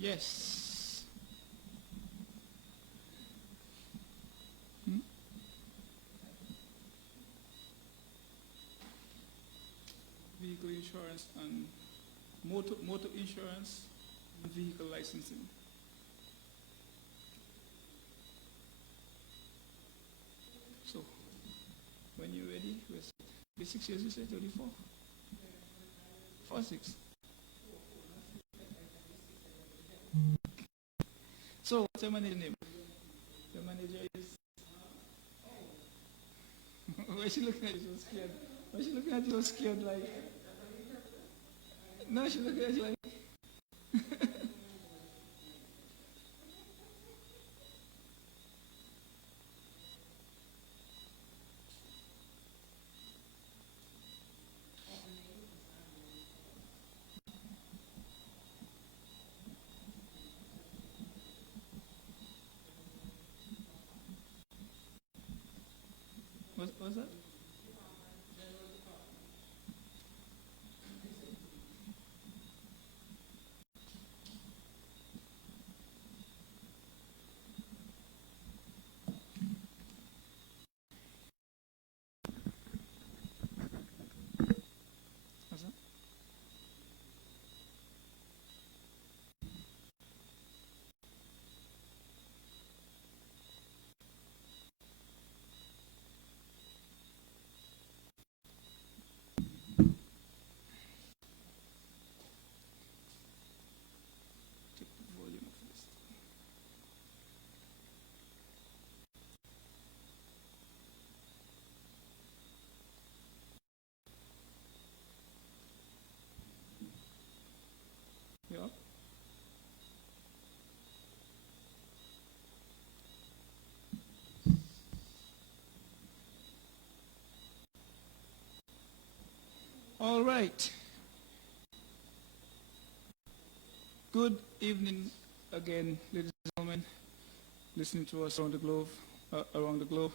Yes. Vehicle insurance and motor insurance and vehicle licensing. So, when you're ready, we're 6 years, you said 34? 4, 6. So, what's your manager name? Your manager is... Why is she looking at you so scared? Why is she looking at you so scared like... No, she's looking at you like... What's that? What's that? Take the volume of this. You up? All right. Good evening again, ladies and gentlemen, listening to us around the globe.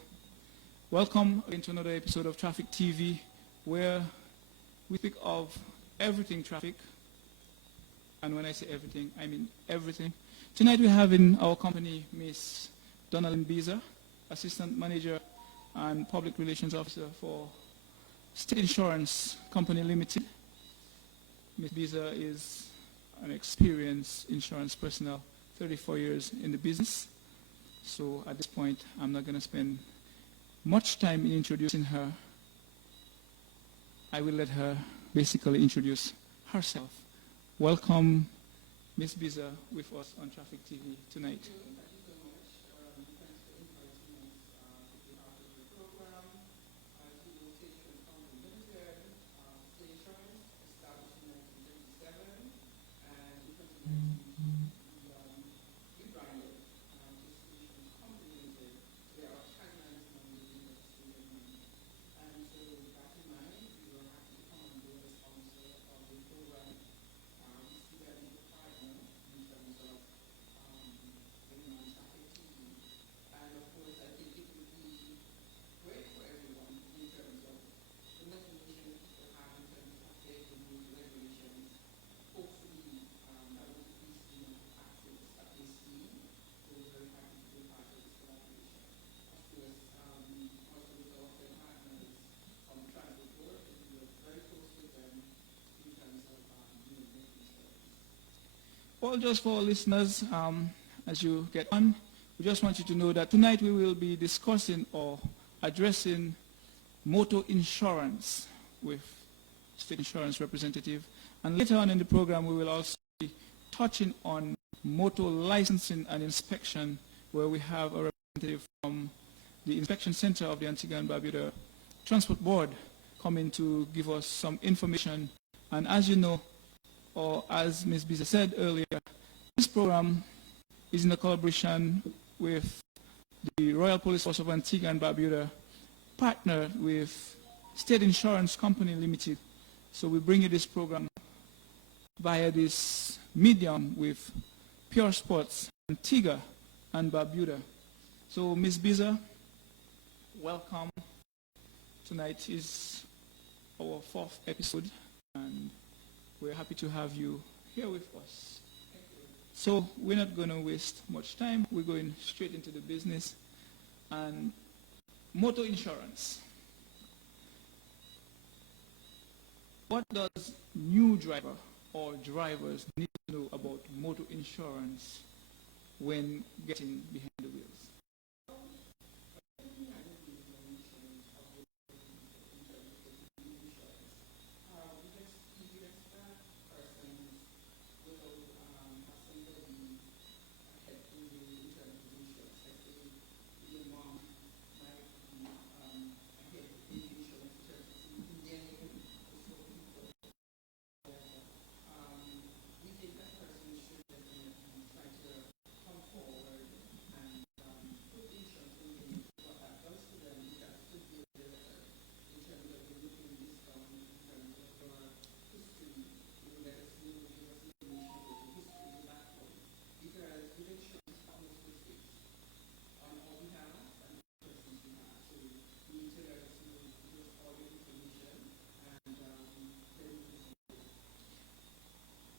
Welcome into another episode of Traffic TV, where we speak of everything traffic. And when I say everything, I mean everything. Tonight we have in our company Miss Dornalyn Beazer, Assistant Manager and Public Relations Officer for State Insurance Company Limited. Ms. Beazer is an experienced insurance personnel, 34 years in the business. So at this point, I'm not going to spend much time in introducing her. I will let her basically introduce herself. Welcome, Ms. Beazer, with us on Traffic TV tonight. Well, just for our listeners, as you get on, we just want you to know that tonight we will be discussing or addressing motor insurance with state insurance representative. And later on in the program, we will also be touching on motor licensing and inspection, where we have a representative from the Inspection Center of the Antigua and Barbuda Transport Board coming to give us some information. And as you know, or as Ms. Beazer said earlier, this program is in a collaboration with the Royal Police Force of Antigua and Barbuda, partnered with State Insurance Company Limited. So we bring you this program via this medium with Pure Sports, Antigua and Barbuda. So Ms. Beazer, welcome. Tonight is our 4th episode, and we're happy to have you here with us. So we're not going to waste much time. We're going straight into the business. And motor insurance. What does new driver or drivers need to know about motor insurance when getting behind the wheels?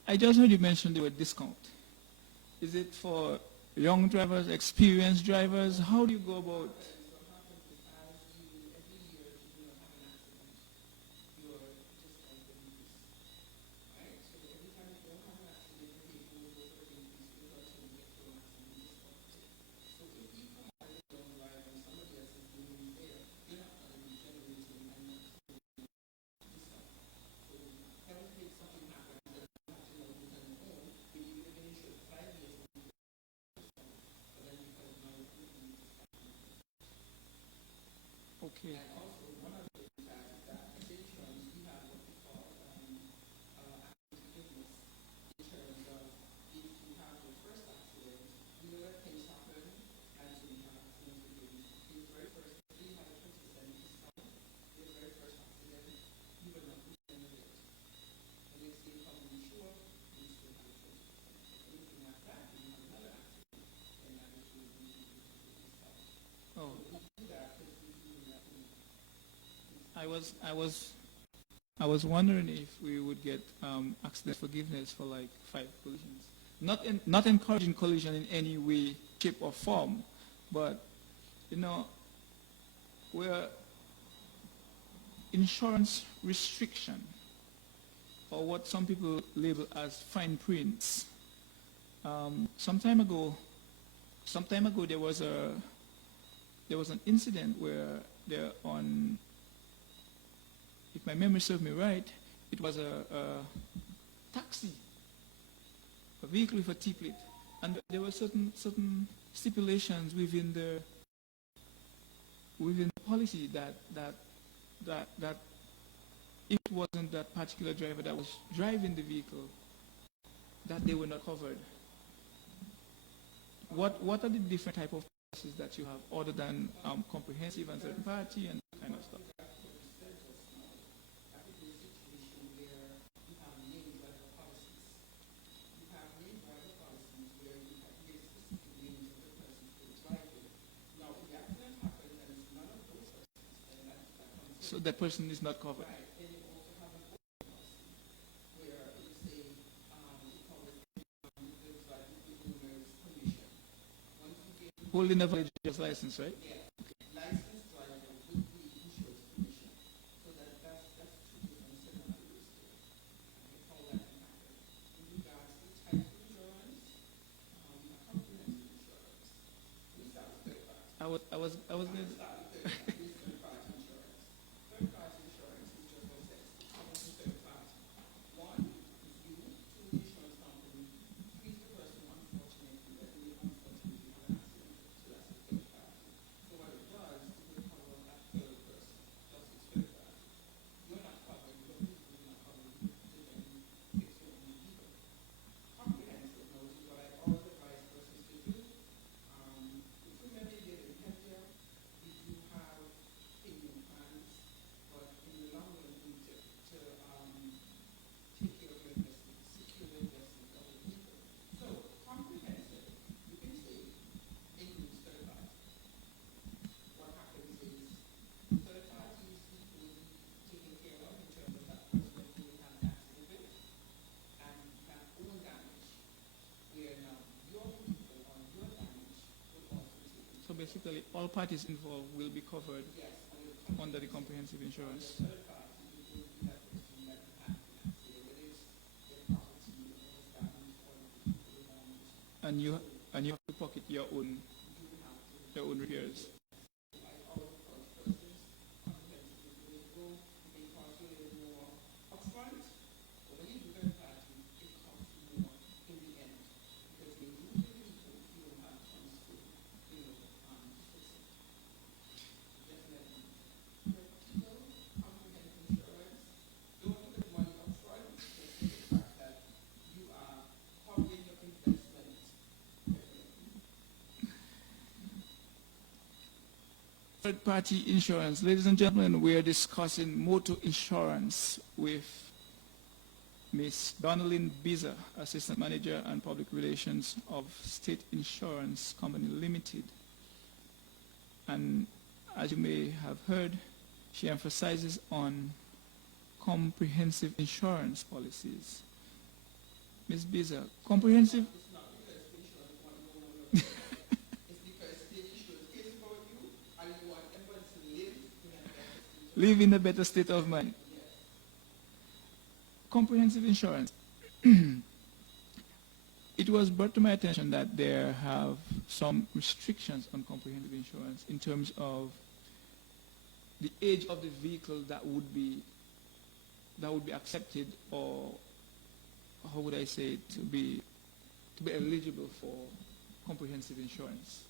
I just heard you mention the word discount. Is it for young drivers, experienced drivers? How do you go about? Okay. Oh, I was wondering if we would get accident forgiveness for like 5 collisions. Not encouraging collision in any way, shape, or form, but you know, where insurance restriction, or what some people label as fine prints. Some time ago, there was an incident where there on, if my memory serves me right, it was a taxi, a vehicle with a T-plate, and there were certain stipulations within the policy that if it wasn't that particular driver that was driving the vehicle, that they were not covered. What are the different type of policies that you have other than comprehensive and third party and that kind of stuff? So that person is not covered. Holding a valid license, right? I was going to basically all parties involved will be covered under the comprehensive insurance. And you and you have to pocket your own repairs. Third-party insurance. Ladies and gentlemen, we are discussing motor insurance with Ms. Dornalyn Beazer, Assistant Manager and Public Relations of State Insurance Company Limited. And as you may have heard, she emphasizes on comprehensive insurance policies. Ms. Beazer, comprehensive... live in a better state of mind. Comprehensive insurance. It was brought to my attention that there have some restrictions on comprehensive insurance in terms of the age of the vehicle that would be accepted, or how would I say it, to be eligible for comprehensive insurance.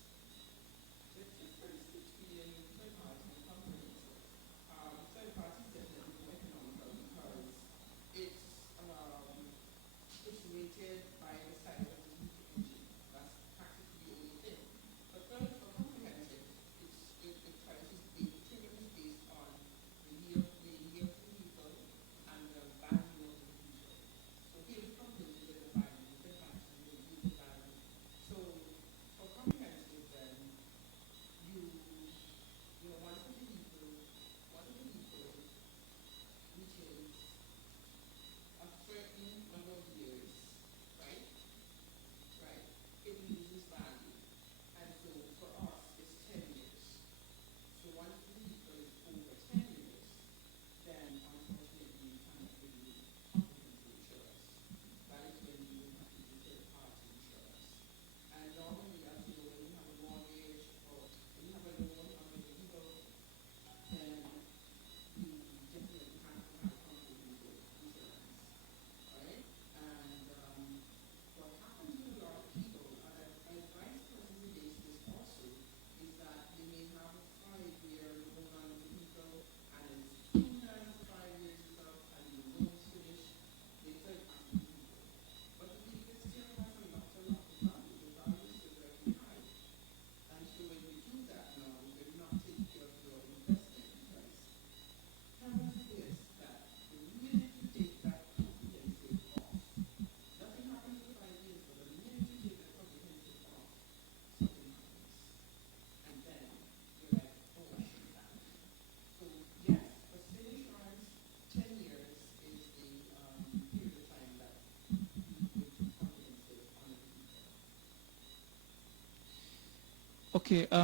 Okay, we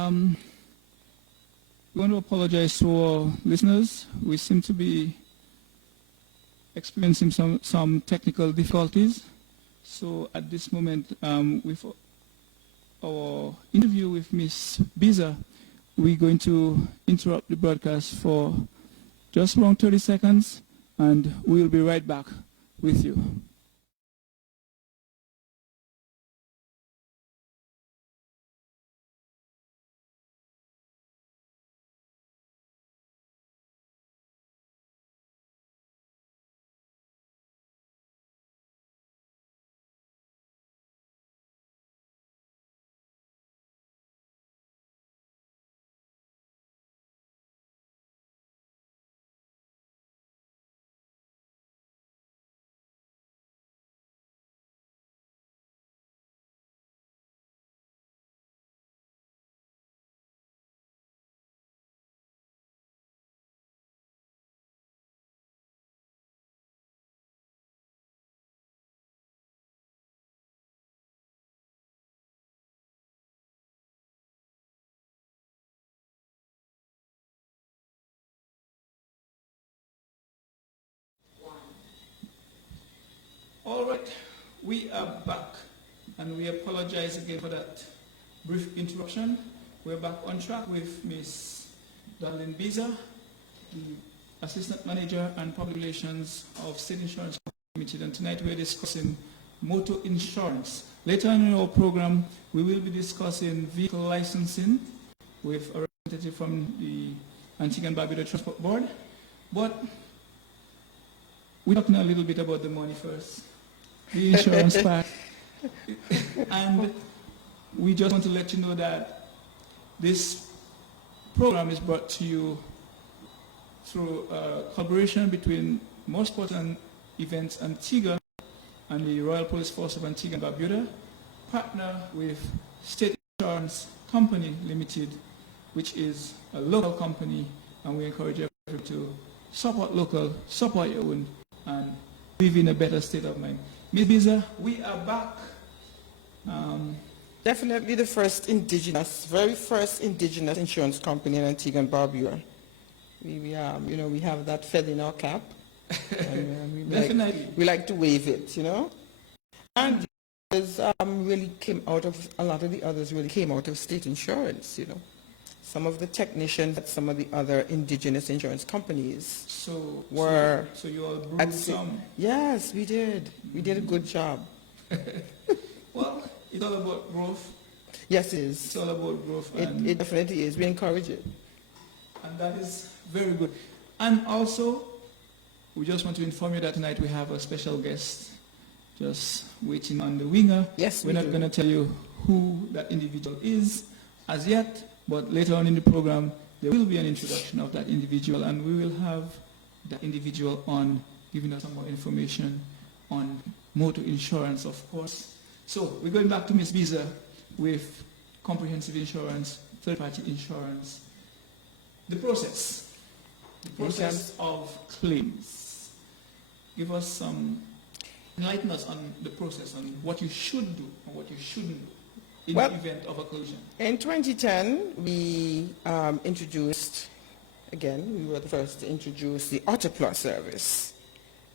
want to apologize to our listeners. We seem to be experiencing some technical difficulties. So at this moment, with our interview with Ms. Beazer, we're going to interrupt the broadcast for just around 30 seconds, and we'll be right back with you. All right, we are back, and we apologize again for that brief interruption. We're back on track with Ms. Dornalyn Beazer, the Assistant Manager and Public Relations of State Insurance Limited, and tonight we're discussing motor insurance. Later on in our program, we will be discussing vehicle licensing with a representative from the Antigua and Barbuda Transport Board, but we're talking a little bit about the money first, the insurance part. And we just want to let you know that this program is brought to you through a collaboration between Most Sports and Events Antigua and the Royal Police Force of Antigua and Barbuda, partner with State Insurance Company Limited, which is a local company, and we encourage everyone to support local, support your own, and live in a better state of mind. Ms. Beazer, we are back. Definitely the very first indigenous insurance company in Antigua and Barbuda. We have that feather in our cap. And, Definitely. We like to wave it, And really came out of, a lot of the others really came out of state insurance, Some of the technicians at some of the other indigenous insurance companies So you all brewed some? Yes, we did. We did a good job. Well, it's all about growth. Yes, it is. It's all about growth. It definitely is. We encourage it. And that is very good. And also, we just want to inform you that tonight we have a special guest just waiting on the winger. Yes, we're not going to tell you who that individual is as yet, but later on in the program, there will be an introduction of that individual, and we will have that individual on giving us some more information on motor insurance, of course. So we're going back to Ms. Beazer with comprehensive insurance, third-party insurance. The process of claims. Give us some, enlighten us on the process, on what you should do and what you shouldn't do in the event of a collision. In 2010, we introduced, again, we were the first to introduce the Auto Plus service.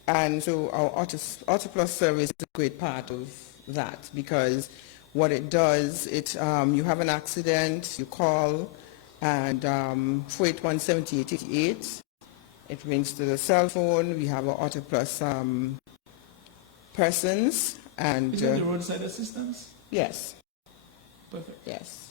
And so our Auto Plus service is a great part of that, because what it does, you have an accident, you call, and 481-7888, it rings to the cell phone. We have our Auto Plus persons. And is it the roadside assistance? Yes. Perfect. Yes.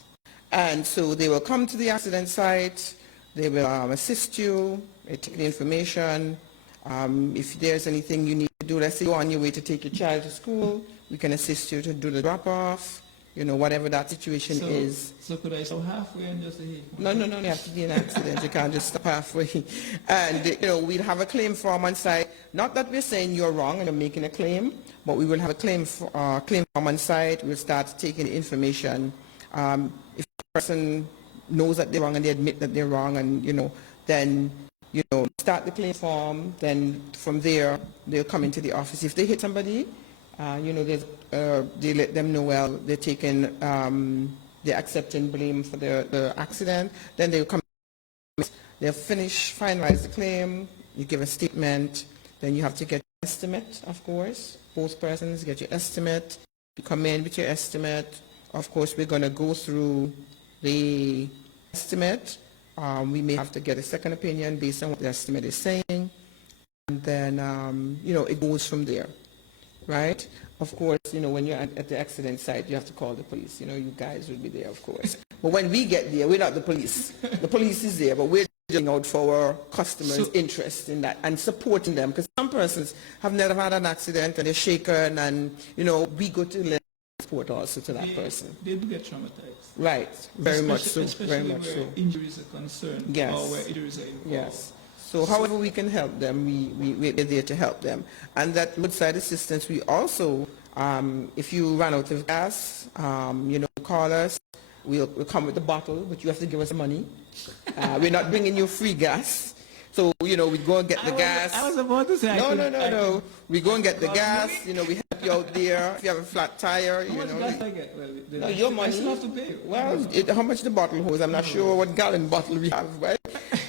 And so they will come to the accident site, they will assist you, they take the information. If there's anything you need to do, let's say you're on your way to take your child to school, we can assist you to do the drop-off, whatever that situation is. So could I stop halfway and just say, hey? No, you have to be an accident. You can't just stop halfway. And, we'll have a claim form on site. Not that we're saying you're wrong and you're making a claim, but we will have a claim form on site. We'll start taking the information. If the person knows that they're wrong and they admit that they're wrong, and, then, start the claim form. Then from there, they'll come into the office. If they hit somebody, they let them know, well, they're taking, they're accepting blame for the accident. Then they'll come, they'll finalize the claim, you give a statement, then you have to get your estimate, of course. Both persons get your estimate, you come in with your estimate. Of course, we're going to go through the estimate. We may have to get a second opinion based on what the estimate is saying. And then, it goes from there. Right? Of course, when you're at the accident site, you have to call the police. You guys will be there, of course. But when we get there, we're not the police. The police is there, but we're looking out for our customers' interest in that and supporting them. Because some persons have never had an accident and they're shaken, and, we go to support also to that person. They do get traumatized. Very much so. Very much so. Injuries are concerned, yes. Or where injuries are involved. Yes. So however we can help them, we're there to help them. And that roadside assistance, we also, if you run out of gas, call us. We'll come with the bottle, but you have to give us money. We're not bringing you free gas. So, we go and get the gas. I was about to say. No. We go and get the gas. We help you out there. If you have a flat tire, How much gas I get? Well, your money. I still have to pay. Well, how much the bottle holds, I'm not sure what gallon bottle we have, right?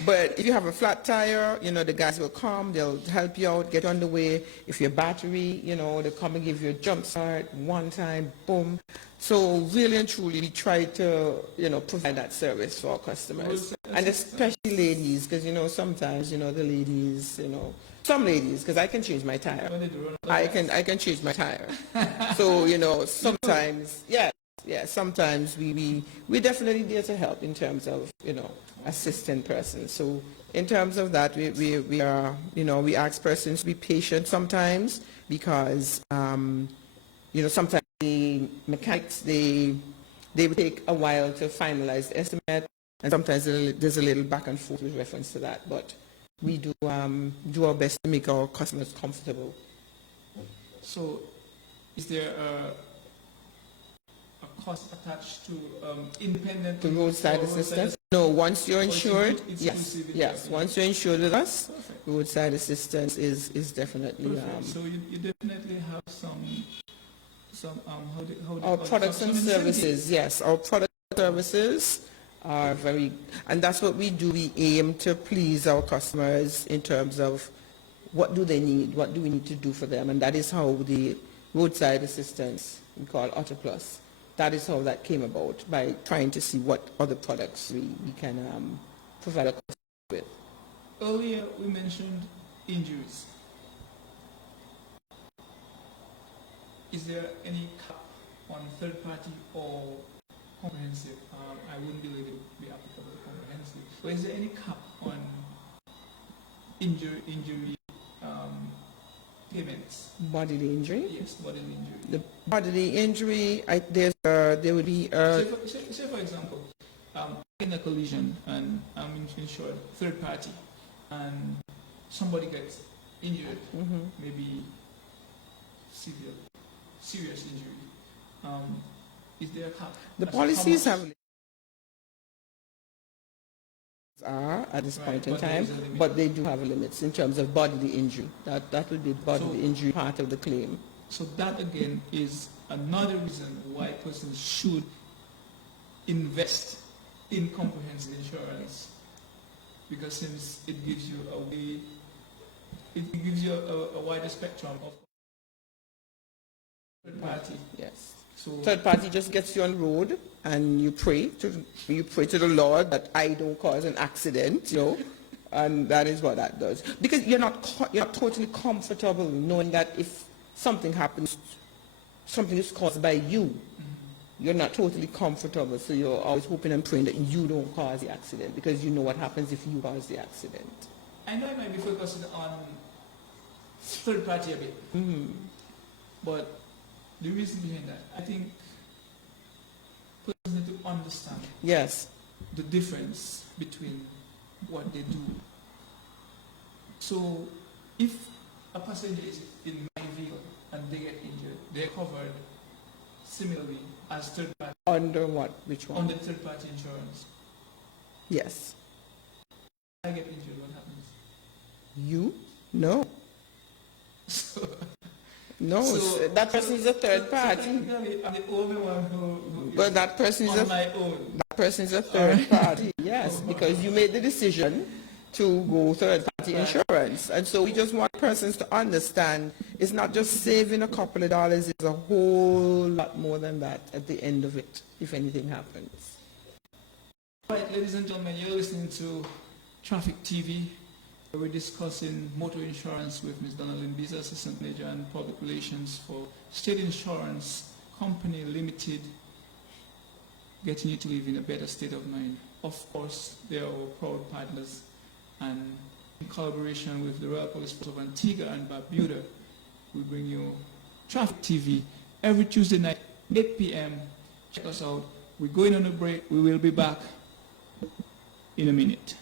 But if you have a flat tire, the guys will come, they'll help you out, get you on the way. If your battery, they'll come and give you a jump start, one time, boom. So really and truly, we try to, provide that service for our customers. And especially ladies, because, sometimes, the ladies, some ladies, because I can change my tire. I can change my tire. So, sometimes, sometimes we definitely there to help in terms of, assisting persons. So in terms of that, we are, we ask persons to be patient sometimes because, sometimes the mechanics, they will take a while to finalize the estimate, and sometimes there's a little back and forth with reference to that, but we do our best to make our customers comfortable. So is there a cost attached to independent to roadside assistance? No, once you're insured, yes. Once you're insured with us, perfect. Roadside assistance is definitely. So you definitely have some our products and services. Yes, our product services are very, and that's what we do. We aim to please our customers in terms of what do they need, what do we need to do for them, and that is how the roadside assistance we call Auto Plus. That is how that came about, by trying to see what other products we can provide a customer with. Earlier we mentioned injuries. Is there any cap on third party or comprehensive? I wouldn't believe it would be applicable to comprehensive. But is there any cap on injury payments? Bodily injury? Yes, bodily injury. The bodily injury, there would be... Say for example, in a collision and I'm insured, third party, and somebody gets injured, maybe serious injury. Is there a cap? The policies have at this point in time, but they do have limits in terms of bodily injury. That would be bodily injury part of the claim. So that again is another reason why persons should invest in comprehensive insurance, because since it gives you a wider spectrum of third party. Yes. So third party just gets you on the road and you pray to the Lord that I don't cause an accident, and that is what that does. Because you're not totally comfortable knowing that if something happens, something is caused by you. You're not totally comfortable, so you're always hoping and praying that you don't cause the accident, because you know what happens if you cause the accident. I know I might be focusing on third party a bit, but the reason behind that, I think persons need to understand the difference between what they do. So if a passenger is in my vehicle and they get injured, they're covered similarly as third party. Under what? Which one? Under third party insurance. Yes. If I get injured, what happens? You? No. No, that person is a third party. I'm the only one who but that person is my own. That person is a third party, yes, because you made the decision to go third party insurance. And so we just want persons to understand it's not just saving a couple of dollars, it's a whole lot more than that at the end of it, if anything happens. All right, ladies and gentlemen, you're listening to Traffic TV. We're discussing motor insurance with Ms. Dornalyn Beazer, Assistant Manager and Public Relations for State Insurance Company Limited, getting you to live in a better state of mind. Of course, they are our proud partners, and in collaboration with the Royal Police Force of Antigua and Barbuda, we bring you Traffic TV every Tuesday night, 8 p.m. Check us out. We're going on a break. We will be back in a minute.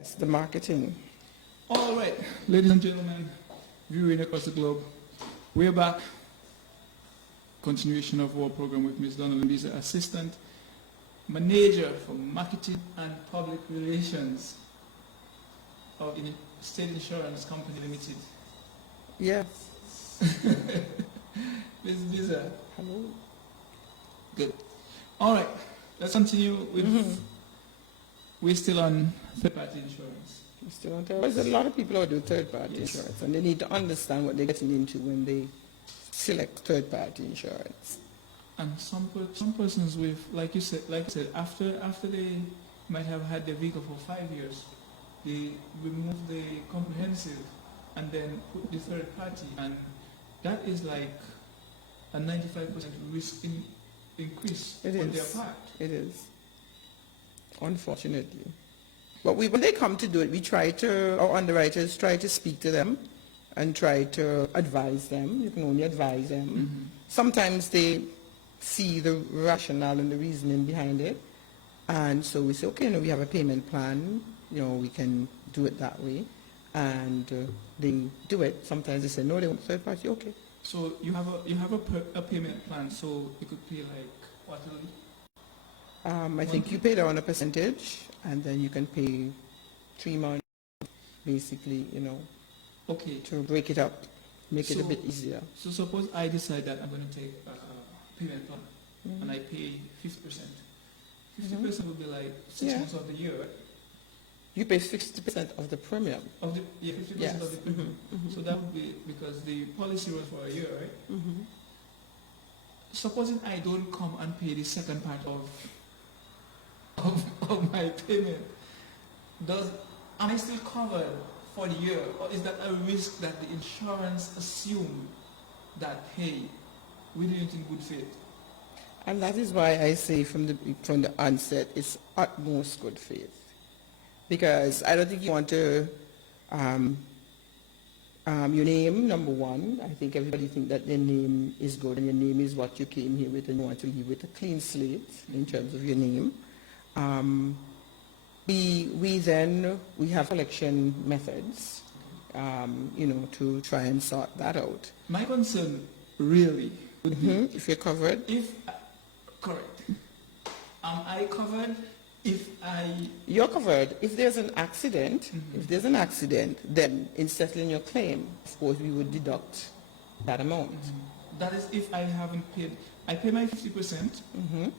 It's the marketing. All right, ladies and gentlemen, viewing across the globe, we're back. Continuation of our program with Ms. Dornalyn Beazer, Assistant Manager for Marketing and Public Relations of State Insurance Company Limited. Yes. Ms. Beazer. Hello. Good. All right, let's continue with, we're still on third-party insurance. There's a lot of people who do third-party Yes. insurance, and they need to understand what they're getting into when they select third-party insurance. And some persons with, like you said, after they might have had their vehicle for 5 years, they remove the comprehensive and then put the third party, and that is like a 95% risk increase It on is. their part. It is, unfortunately. But when they come to do it, our underwriters try to speak to them and try to advise them. You can only advise them. Mm-hmm. Sometimes they see the rationale and the reasoning behind it, and so we say, okay, we have a payment plan, we can do it that way, and they do it. Sometimes they say, no, they want third party, okay. So you have a payment plan, so you could pay like quarterly? I think you pay down a percentage, and then you can pay 3 months, basically, Okay. to break it up, make it a bit easier. So suppose I decide that I'm going to take a payment plan, and I pay 50%. 50% would be like 6 months of the year, right? You pay 60% of the premium. 50% Yes. of the premium. So that would be because the policy runs for a year, right? Supposing I don't come and pay the second part of my payment, am I still covered for the year, or is that a risk that the insurance assume that, hey, we did it in good faith? And that is why I say from the onset, it's utmost good faith. Because I don't think you want to, your name, number one. I think everybody thinks that their name is good, and your name is what you came here with, and you want to leave with a clean slate in terms of your name. We have collection methods, to try and sort that out. My concern really would be If you're covered. Correct. Am I covered if You're covered. If there's an accident, then in settling your claim, of course, we would deduct that amount. That is if I haven't paid. I pay my 50%,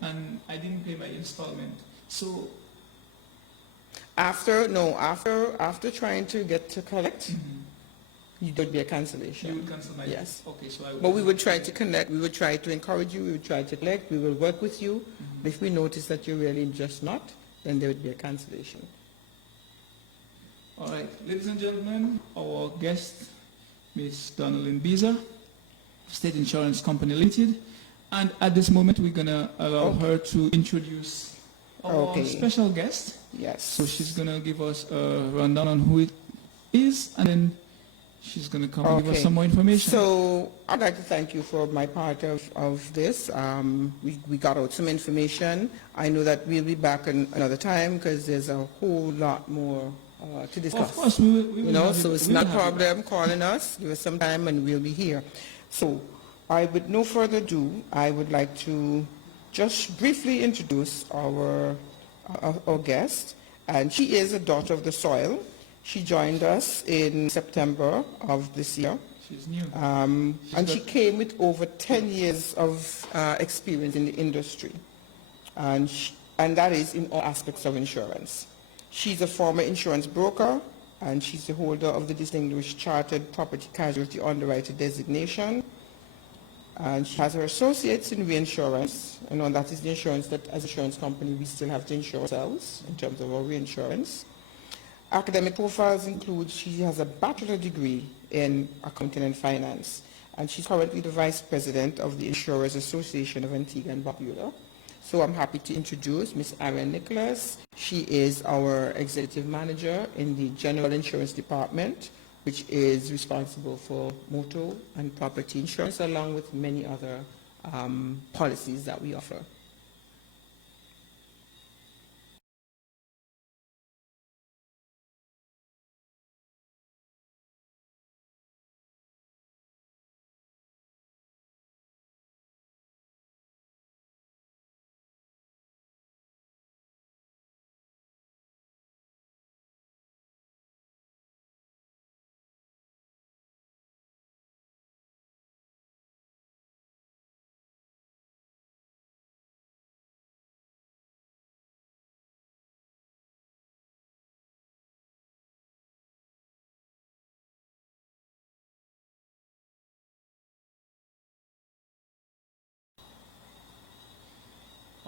and I didn't pay my installment. So after trying to get to collect, you would be a cancellation. you would cancel my Yes. Okay, so I would. But we would try to connect. We would try to encourage you. We would try to collect. We will work with you. If we notice that you're really just not, then there would be a cancellation. All right, ladies and gentlemen, our guest, Ms. Dornalyn Beazer, State Insurance Company Limited, and at this moment we're gonna allow her to introduce our special guest. Yes. So she's gonna give us a rundown on who it is, and then she's gonna come and give us some more information. So I'd like to thank you for my part of this. We got out some information. I know that we'll be back another time because there's a whole lot more to discuss. Of course, we will so it's not a problem calling us. Give us some time and we'll be here. So with no further ado, I would like to just briefly introduce our guest. And she is a daughter of the soil. She joined us in September of this year. She's new. And she came with over 10 years of experience in the industry. And that is in all aspects of insurance. She's a former insurance broker, and she's the holder of the Distinguished Chartered Property Casualty Underwriter designation. And she has her associates in reinsurance, and that is the insurance that, as an insurance company, we still have to insure ourselves in terms of our reinsurance. Academic profiles include she has a bachelor degree in accounting and finance, and she's currently the vice president of the Insurers Association of Antigua and Barbuda. So I'm happy to introduce Ms. Aaron Nicholas. She is our executive manager in the General Insurance Department, which is responsible for motor and property insurance, along with many other policies that we offer.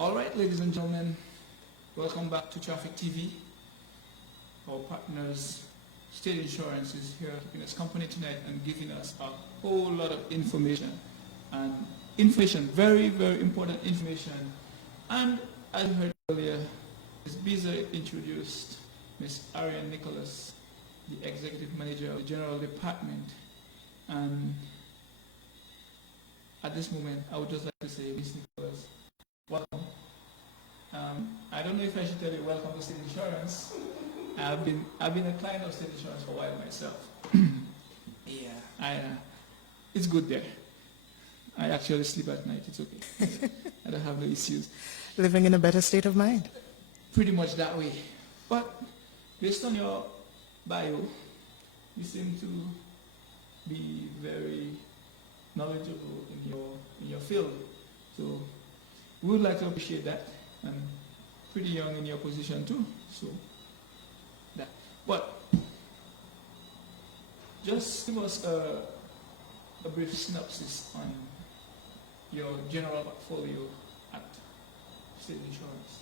All right, ladies and gentlemen, welcome back to Traffic TV. Our partners, State Insurance, is here keeping us company tonight and giving us a whole lot of information. And information, very, very important information. And as you heard earlier, Ms. Beazer introduced Ms. Ariane Nicholas, the Executive Manager of the General Department. And at this moment, I would just like to say, Ms. Nicholas, welcome. I don't know if I should tell you welcome to State Insurance. I've been a client of State Insurance for a while myself. It's good there. I actually sleep at night. It's okay. I don't have no issues. Living in a better state of mind. Pretty much that way. But based on your bio, you seem to be very knowledgeable in your field. So we would like to appreciate that. And pretty young in your position too. So that. But just give us a brief synopsis on your general portfolio at State Insurance.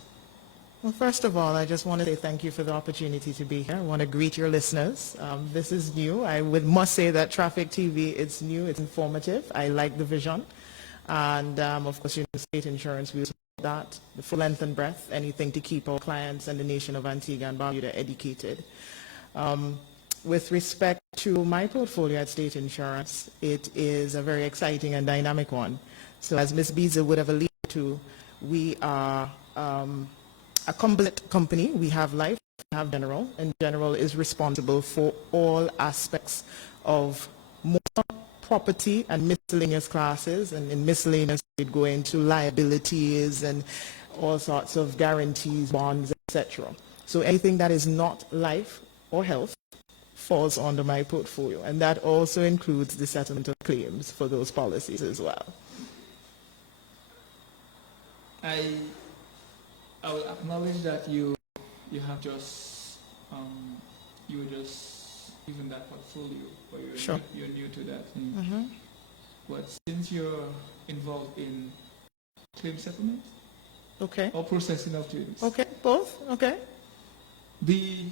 Well, first of all, I just want to say thank you for the opportunity to be here. I want to greet your listeners. This is new. I must say that Traffic TV, it's new, it's informative. I like the vision. And of course, State Insurance, we support that, the full length and breadth, anything to keep our clients and the nation of Antigua and Barbuda educated. With respect to my portfolio at State Insurance, it is a very exciting and dynamic one. So as Ms. Beazer would have alluded to, we are a composite company. We have life, we have general, and general is responsible for all aspects of motor, property, and miscellaneous classes. And in miscellaneous, we'd go into liabilities and all sorts of guarantees, bonds, etc. So anything that is not life or health falls under my portfolio, and that also includes the settlement of claims for those policies as well. I will acknowledge that you have just you were just given that portfolio, or you're new to that. Mm-hmm. But since you're involved in claim settlement, okay, or processing of claims, okay, both, okay, the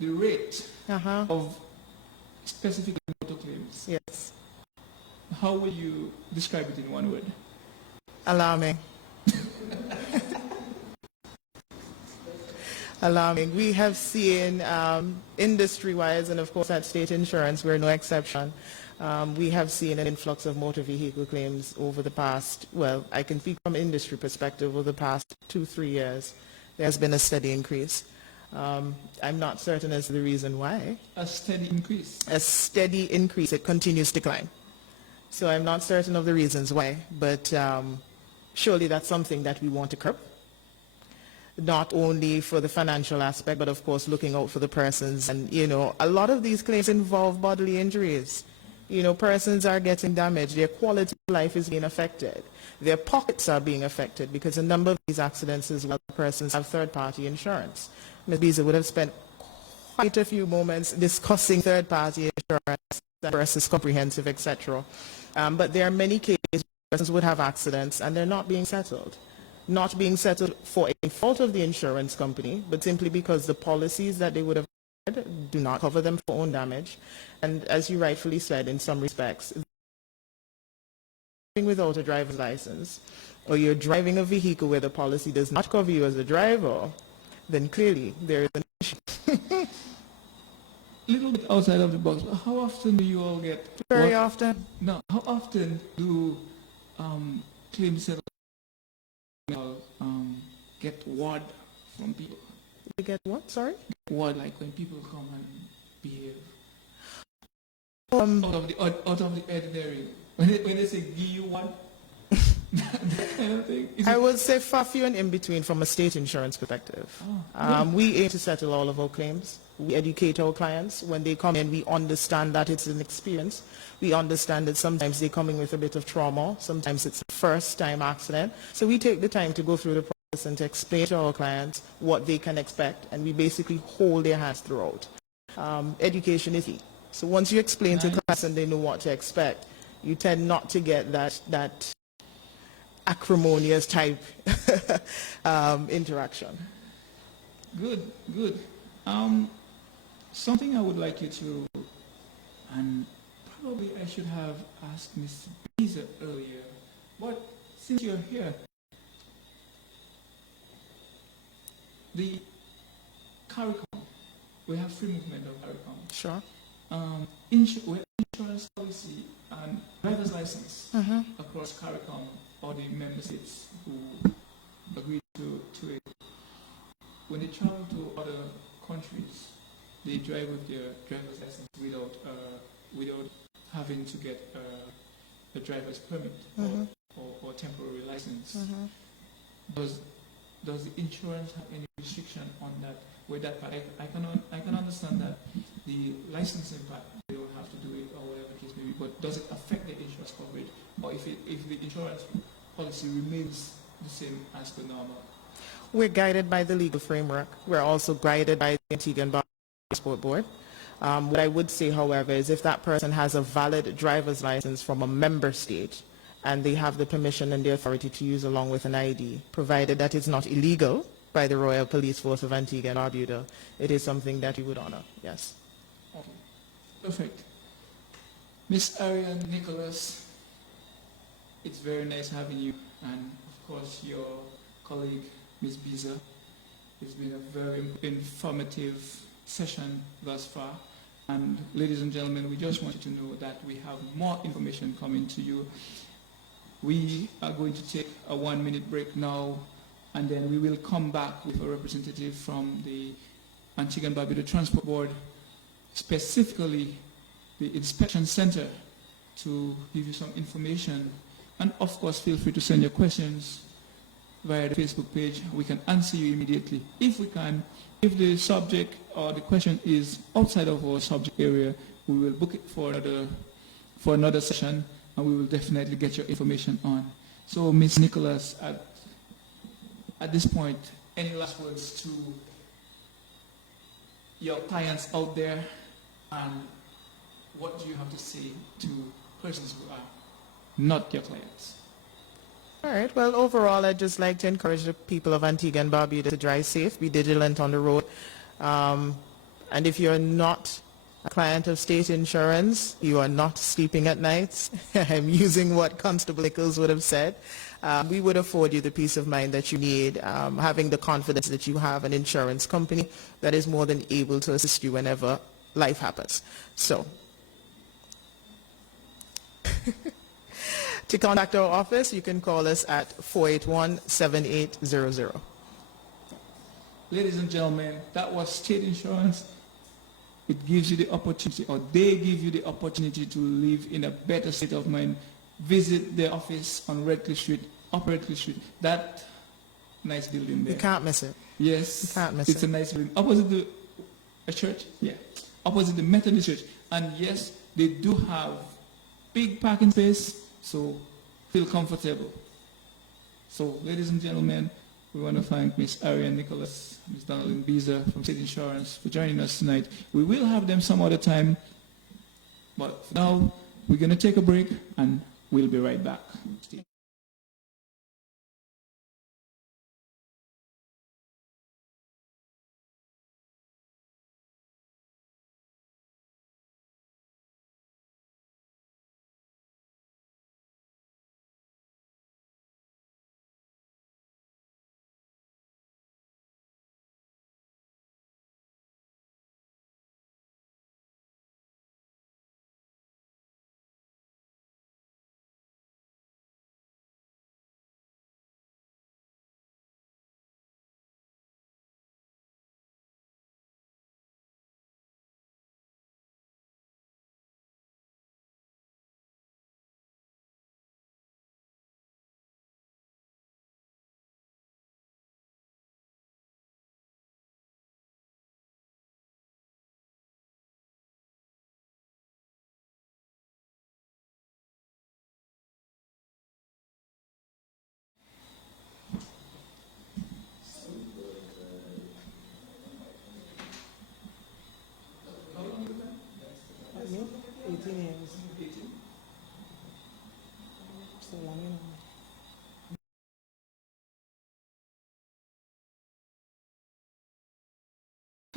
rate of specific motor claims, yes, how will you describe it in one word? Alarming. Alarming. We have seen industry-wise, and of course at State Insurance, we're no exception. We have seen an influx of motor vehicle claims over the past, well, I can speak from industry perspective, over the past 2-3 years. There's been a steady increase. I'm not certain as to the reason why. A steady increase? A steady increase. It continues to climb. So I'm not certain of the reasons why, but surely that's something that we want to curb. Not only for the financial aspect, but of course looking out for the persons. And, a lot of these claims involve bodily injuries. Persons are getting damaged. Their quality of life is being affected. Their pockets are being affected because a number of these accidents as well, persons have third-party insurance. Ms. Beazer would have spent quite a few moments discussing third-party insurance versus comprehensive, etc. But there are many cases where persons would have accidents and they're not being settled. Not being settled for a fault of the insurance company, but simply because the policies that they would have had do not cover them for own damage. And as you rightfully said, in some respects, without a driver's license, or you're driving a vehicle where the policy does not cover you as a driver, then clearly there is an issue. A little bit outside of the box, but how often do you all get... Very often. No, how often do claim settlement get word from people? You get what, sorry? Word, like when people come and behave out of the ordinary. When they say, give you one, that kind of thing. I would say far few and in between from a State Insurance perspective. We aim to settle all of our claims. We educate our clients. When they come in, we understand that it's an experience. We understand that sometimes they're coming with a bit of trauma. Sometimes it's a first-time accident. So we take the time to go through the process and to explain to our clients what they can expect, and we basically hold their hands throughout. Education is key. So once you explain to clients and they know what to expect, you tend not to get that acrimonious type interaction. Good, good. Something I would like you to, and probably I should have asked Ms. Beazer earlier, but since you're here, the CARICOM, we have free movement of CARICOM. Sure. We have insurance policy and driver's license across CARICOM or the member states who agree to it. When they travel to other countries, they drive with their driver's license without having to get a driver's permit or temporary license. Does the insurance have any restriction on that? With that part, I can understand that the licensing part, they don't have to do it or whatever the case may be, but does it affect the insurance coverage, or if the insurance policy remains the same as the normal? We're guided by the legal framework. We're also guided by the Antigua and Barbuda Passport Board. What I would say, however, is if that person has a valid driver's license from a member state and they have the permission and the authority to use along with an ID, provided that it's not illegal by the Royal Police Force of Antigua and Barbuda, it is something that we would honor, yes. Okay, perfect. Miss Ariane Nicholas, it's very nice having you, and of course your colleague, Ms. Beazer. It's been a very informative session thus far. And ladies and gentlemen, we just want you to know that we have more information coming to you. We are going to take a 1-minute break now, and then we will come back with a representative from the Antigua and Barbuda Transport Board, specifically the Inspection Center, to give you some information. And of course, feel free to send your questions via the Facebook page. We can answer you immediately. If we can, if the subject or the question is outside of our subject area, we will book it for another session, and we will definitely get your information on. So, Ms. Nicholas, at this point, any last words to your clients out there, and what do you have to say to persons who are not your clients? All right. Well, overall, I'd just like to encourage the people of Antigua and Barbuda to drive safe, be vigilant on the road. And if you're not a client of state insurance, you are not sleeping at nights. I'm using what Constable Nichols would have said. We would afford you the peace of mind that you need, having the confidence that you have an insurance company that is more than able to assist you whenever life happens. So, to contact our office, you can call us at 481-7800. Ladies and gentlemen, that was state insurance. It gives you the opportunity, or they give you the opportunity to live in a better state of mind. Visit the office on Redcliffe Street, Upper Redcliffe Street. That nice building there. You can't miss it. Yes, you can't miss it's it. a nice building. Opposite a church? Yeah. Opposite the Methodist Church. And yes, they do have big parking space, so feel comfortable. So, ladies and gentlemen, we want to thank Ms. Ariane Nicholas, Ms. Dornalyn Beazer from State Insurance for joining us tonight. We will have them some other time, but for now, we're going to take a break, and we'll be right back.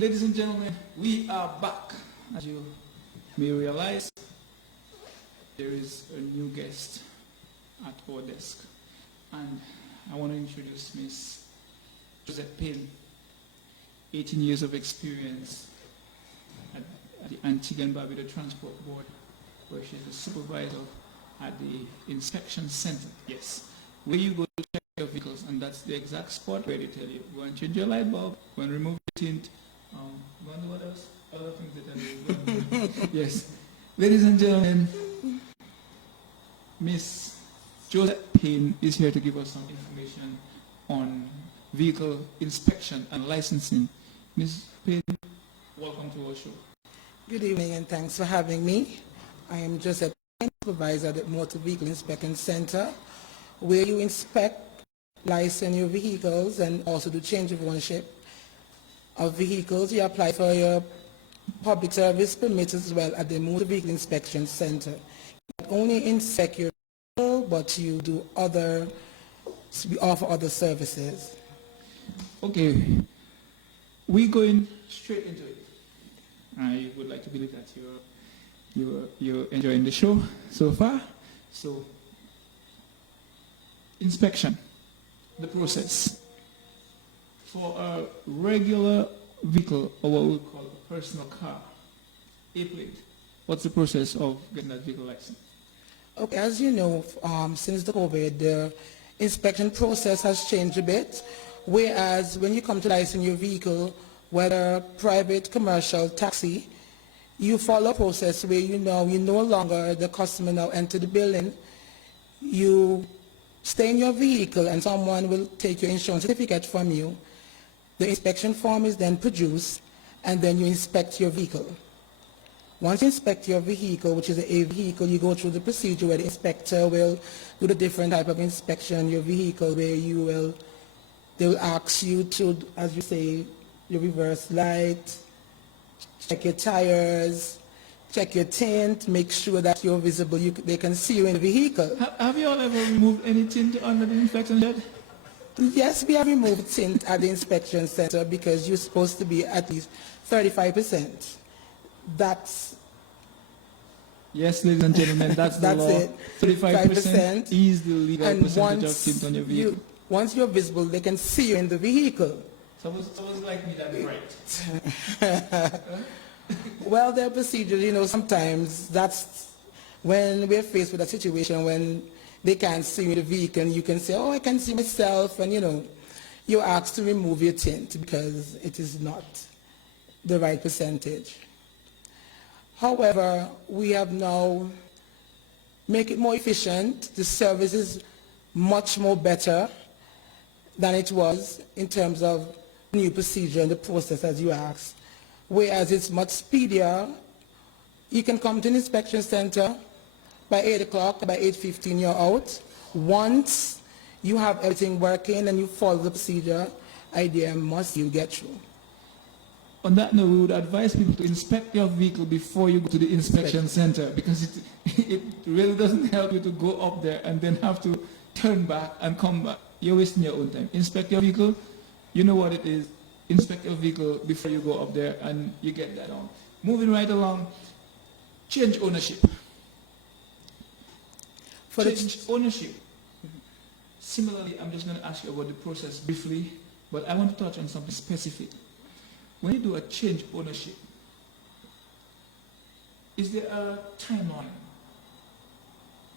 Ladies and gentlemen, we are back. As you may realize, there is a new guest at our desk. And I want to introduce Miss Josette Payne, 18 years of experience at the Antigua and Barbuda Transport Board, where she's the supervisor at the inspection center. Yes, where you go to check your vehicles, and that's the exact spot where they tell you, go and change your light bulb, go and remove the tint, go and do what else? Other things they tell you. Yes. Ladies and gentlemen, Miss Josette Payne is here to give us some information on vehicle inspection and licensing. Ms. Payne, welcome to our show. Good evening and thanks for having me. I am Josette Payne, supervisor at the Motor Vehicle Inspection Center, where you inspect, license your vehicles and also do change of ownership of vehicles. You apply for your public service permits as well at the Motor Vehicle Inspection Center. You not only inspect your vehicle, but you do we offer other services. Okay, we're going straight into it. I would like to believe that you're enjoying the show so far. So, inspection, the process. For a regular vehicle, or what we call a personal car, A-plate, what's the process of getting that vehicle license? Okay, as you know, since the COVID, the inspection process has changed a bit, whereas when you come to license your vehicle, whether private, commercial, taxi, you follow a process where you no longer, the customer now enter the building, you stay in your vehicle and someone will take your insurance certificate from you. The inspection form is then produced and then you inspect your vehicle. Once you inspect your vehicle, which is a vehicle, you go through the procedure where the inspector will do the different type of inspection your vehicle, where they will ask you to, as you say, your reverse light, check your tires, check your tint, make sure that you're visible, they can see you in the vehicle. Have you all ever removed any tint under the inspection shed? Yes, we have removed tint at the inspection center because you're supposed to be at least 35%. That's... Yes, ladies and gentlemen, that's the law. It. 35% is the legal percentage of tint on your vehicle. Once you're visible, they can see you in the vehicle. Someone's like me, that's right. Well, there are procedures, sometimes that's when we're faced with a situation when they can't see you in the vehicle, and you can say, oh, I can see myself, and you're asked to remove your tint because it is not the right percentage. However, we have now make it more efficient. The service is much more better than it was in terms of new procedure and the process as you asked. Whereas it's much speedier. You can come to an inspection center by 8 o'clock, by 8:15 you're out. Once you have everything working and you follow the procedure, you get through. On that note, we would advise people to inspect your vehicle before you go to the inspection center, because it really doesn't help you to go up there and then have to turn back and come back. You're wasting your own time. Inspect your vehicle, you know what it is. Inspect your vehicle before you go up there and you get that on. Moving right along, change ownership. Change ownership. Similarly, I'm just going to ask you about the process briefly, but I want to touch on something specific. When you do a change ownership, is there a timeline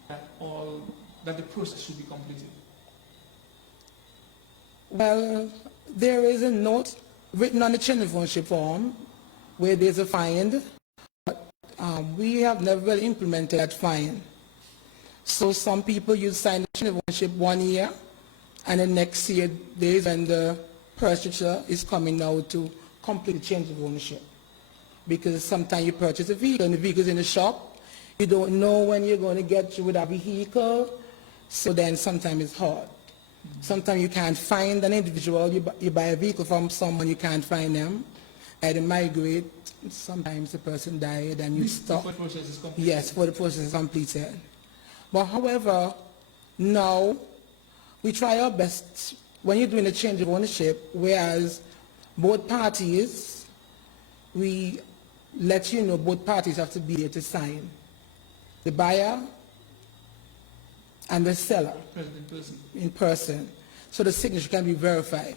that the process should be completed? Well, there is a note written on the change of ownership form where there's a fine, but we have never really implemented that fine. So some people sign the change of ownership 1 year, and the next year days when the purchaser is coming now to complete the change of ownership. Because sometimes you purchase a vehicle and the vehicle is in the shop, you don't know when you're going to get through with that vehicle, so then sometimes it's hard. Sometimes you can't find an individual, you buy a vehicle from someone, you can't find them, and they migrate, sometimes the person died and you stop. Before the process is completed? Yes, before the process is completed. But however, now we try our best when you're doing a change of ownership, whereas both parties we let you know both parties have to be there to sign. The buyer and the seller in person. So the signature can be verified.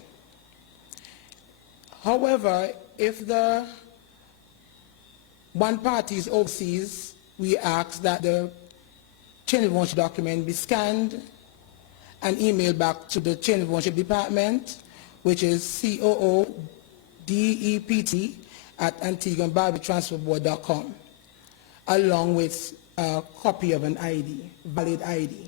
However, if the one party is overseas, we ask that the change of ownership document be scanned and emailed back to the change of ownership department, which is COODEPT@antiguaandbarbudatransferboard.com, along with a copy of an ID, valid ID.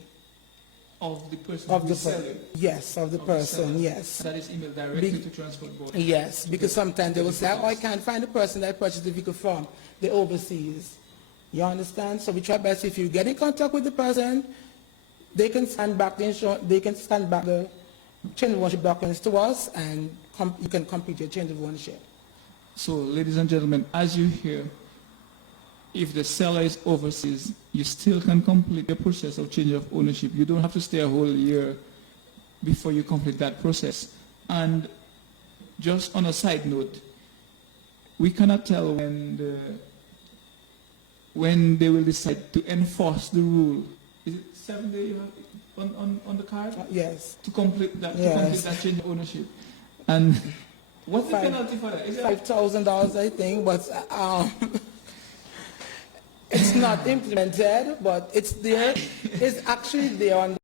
Of the person Of who the is selling? Yes, of the person, seller. yes. That is emailed directly to Transport Board? Yes, because sometimes they will say, oh, I can't find the person that I purchased the vehicle from, they're overseas. You understand? So we try best, if you get in contact with the person, they can send back the insurance, they can send back the change of ownership documents to us, and you can complete your change of ownership. So, ladies and gentlemen, as you hear, if the seller is overseas, you still can complete the process of change of ownership. You don't have to stay a whole year before you complete that process. And just on a side note, we cannot tell when they will decide to enforce the rule. Is it 7 days you have on the card? Yes. To complete that, Yes. to complete that change of ownership. And what's the penalty for that? Is it $5,000, I think, but it's not implemented, but it's there. It's actually there on